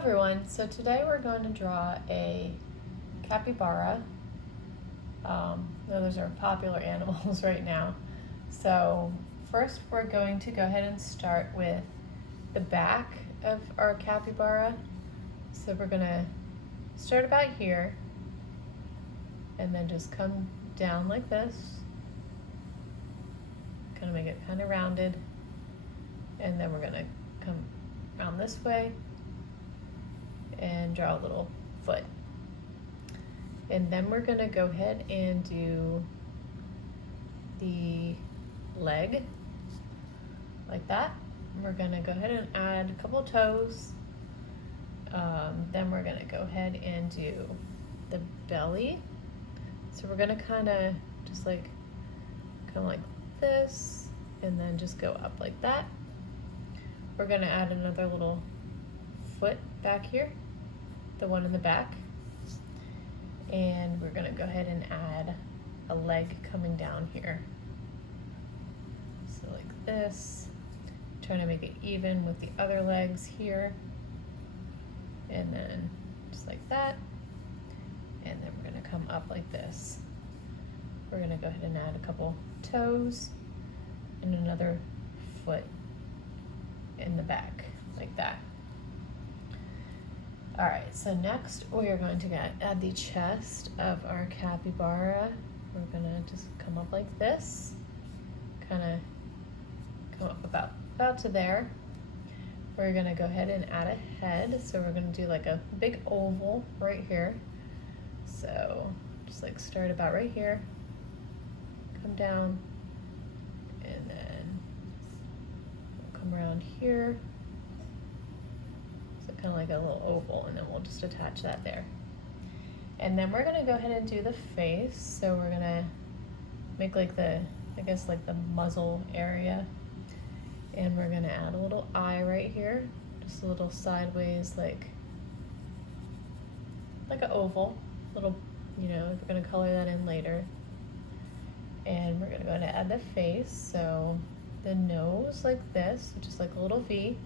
everyone, so today we're going to draw a capybara. Those are popular animals right now. So first we're going to go ahead and start with the back of our capybara. So we're going to start about here and then just come down like this. Kind of make it kind of rounded. And then we're going to come around this way and draw a little foot. And then we're gonna go ahead and do the leg like that. We're gonna go ahead and add a couple toes. Then we're gonna go ahead and do the belly. So we're gonna kinda just like come like this and then just go up like that. We're gonna add another little foot back here, the one in the back, and we're gonna go ahead and add a leg coming down here. So like this, trying to make it even with the other legs here, and then just like that, and then we're gonna come up like this. We're gonna go ahead and add a couple toes and another foot in the back like that. All right, so next we are going to add the chest of our capybara. We're gonna just come up like this, kind of come up about to there. We're gonna go ahead and add a head. So we're gonna do like a big oval right here. So just like start about right here, come down, and then we'll come around here. Kind of like a little oval, and then we'll just attach that there. And then we're gonna go ahead and do the face. So we're gonna make like the, I guess like the muzzle area. And we're gonna add a little eye right here, just a little sideways, like an oval, little, you know, we're gonna color that in later. And we're gonna go ahead and add the face. So the nose like this, just like a little V.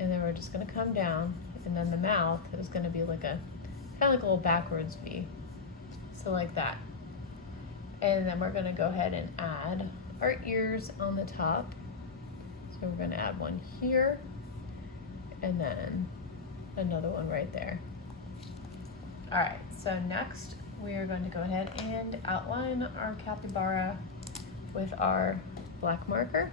And then we're just gonna come down, and then the mouth is gonna be like a, kind of like a little backwards V. So like that. And then we're gonna go ahead and add our ears on the top. So we're gonna add one here, and then another one right there. All right, so next we are going to go ahead and outline our capybara with our black marker.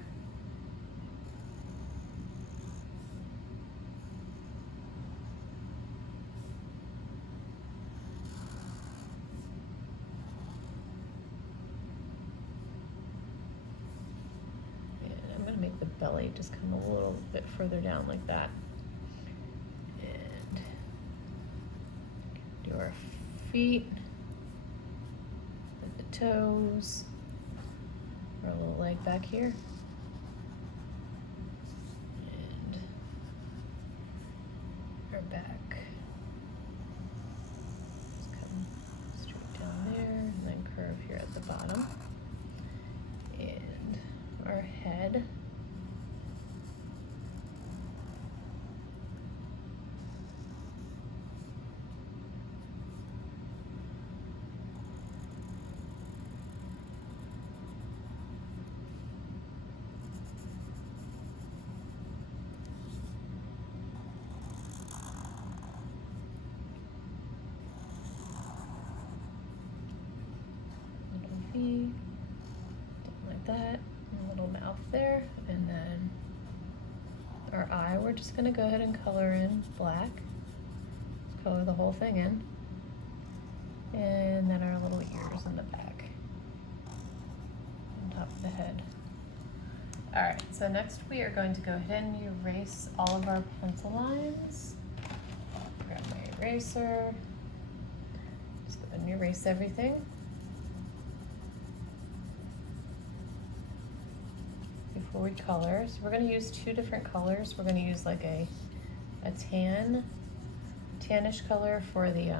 Make the belly just come a little bit further down like that, and do our feet with the toes, our little leg back here, and our back. Just come straight down there and then curve here at the bottom, and our head. Something like that, a little mouth there, and then our eye, we're just gonna go ahead and color in black. Just color the whole thing in. And then our little ears in the back, on top of the head. All right, so next we are going to go ahead and erase all of our pencil lines. Grab my eraser, just go ahead and erase everything. Before we color, so we're going to use two different colors. We're going to use like a tannish color for the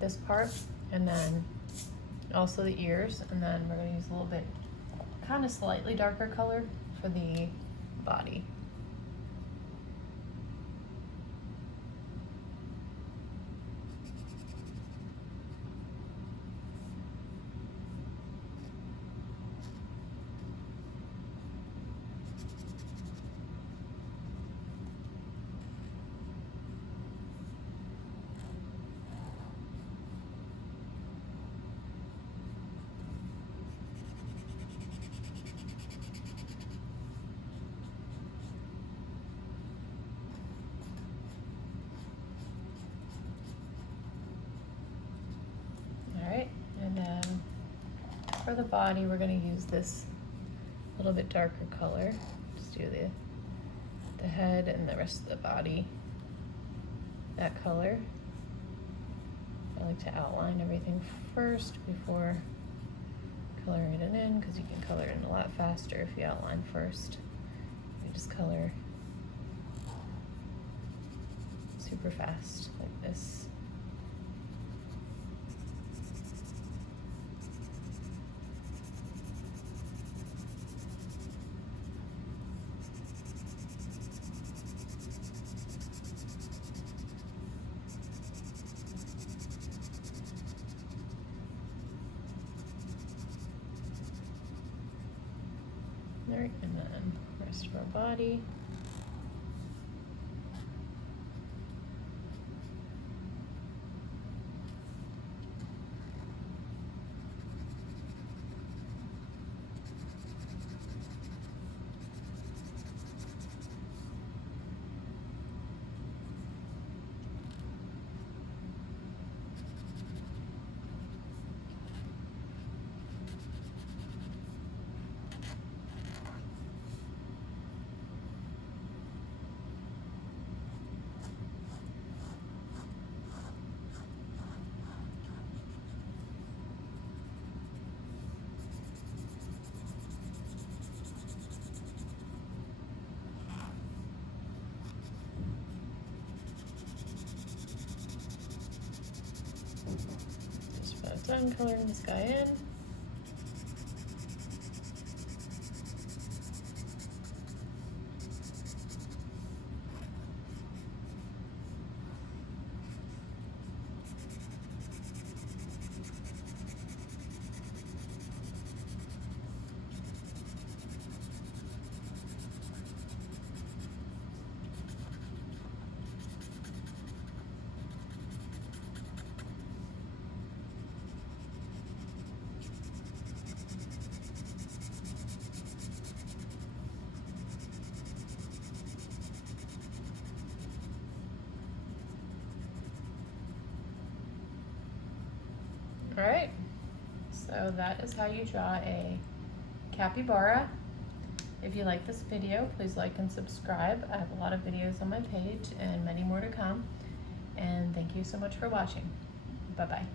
this part, and then also the ears, and then we're going to use a little bit kind of slightly darker color for the body. of the body, we're going to use this little bit darker color. Just do the head and the rest of the body that color. I like to outline everything first before coloring it in, because you can color it in a lot faster if you outline first. You just color super fast like this. There, and then rest of our body. Just about done coloring this guy in. All right, so that is how you draw a capybara. If you like this video, please like and subscribe. I have a lot of videos on my page and many more to come. And thank you so much for watching. Bye-bye.